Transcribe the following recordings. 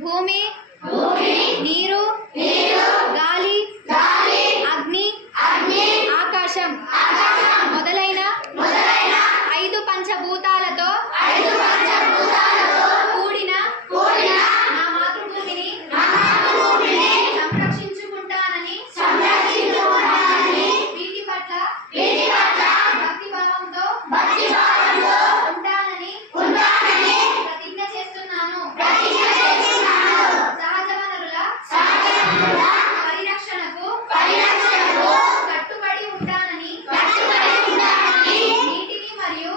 భూమి నీరు గాలి అగ్ని ఆకాశం మొదలైన 5 పంచభూతాలతో కూడిన నా మాతృభూమిని సంరక్షించుకుంటానని వీటి పట్ల భక్తిభావంతో ఉంటానని ప్రతిజ్ఞ చేస్తున్నాను. సహజ వనరుల పరిరక్షణకు కట్టుబడి ఉంటానని నీటిని మరియు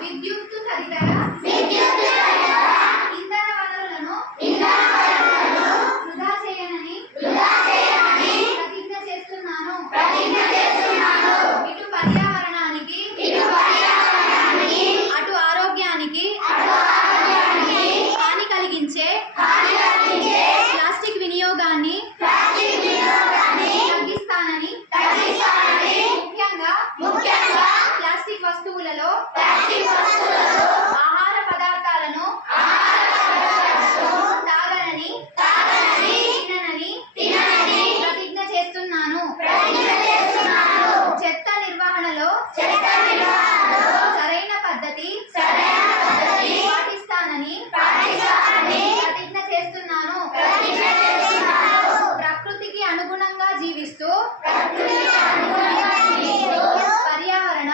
విద్యుత్తు తదితర ఇంధన వనరులను వృధా చేయనని ప్రతిజ్ఞ చేస్తున్నాను. ఇటు పర్యావరణానికి అటు ఆరోగ్యానికి హాని కలిగించే ప్లాస్టిక్ వినియోగాన్ని తగ్గిస్తానని ముఖ్యంగా ప్లాస్టిక్ వస్తువులలో ఆహార పదార్థాలను తాగనని తిననని ప్రతిజ్ఞ చేస్తున్నాను. చెత్త నిర్వహణలో సరైన పద్ధతి పాటిస్తానని ప్రతిజ్ఞ చేస్తున్నాను. ప్రకృతికి అనుగుణంగా జీవిస్తూ పర్యావరణ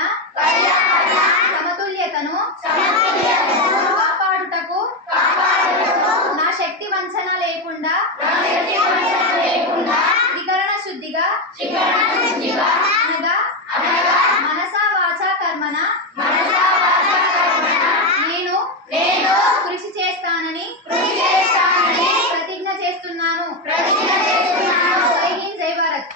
సమతుల్యతను కాపాడుటకు నా శక్తి వంచన లేకుండా వికరణ శుద్ధిగా అనగా మనసా వాచా కర్మణ నేను కృషి చేస్తానని ప్రతిజ్ఞ చేస్తున్నాను. జై హింద్, జై భారత్.